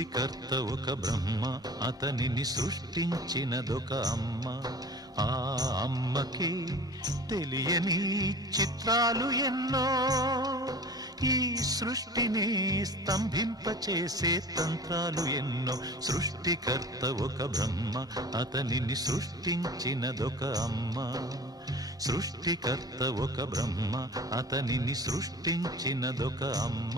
సృష్టికర్త ఒక బ్రహ్మ, అతనిని సృష్టించినదొక అమ్మ. ఆ అమ్మకి తెలియని చిత్రాలు ఎన్నో, ఈ సృష్టిని స్తంభింపచేసే తంత్రాలు ఎన్నో. సృష్టికర్త ఒక బ్రహ్మ, అతనిని సృష్టించినదొక అమ్మ. సృష్టికర్త ఒక బ్రహ్మ, అతనిని సృష్టించినదొక అమ్మ.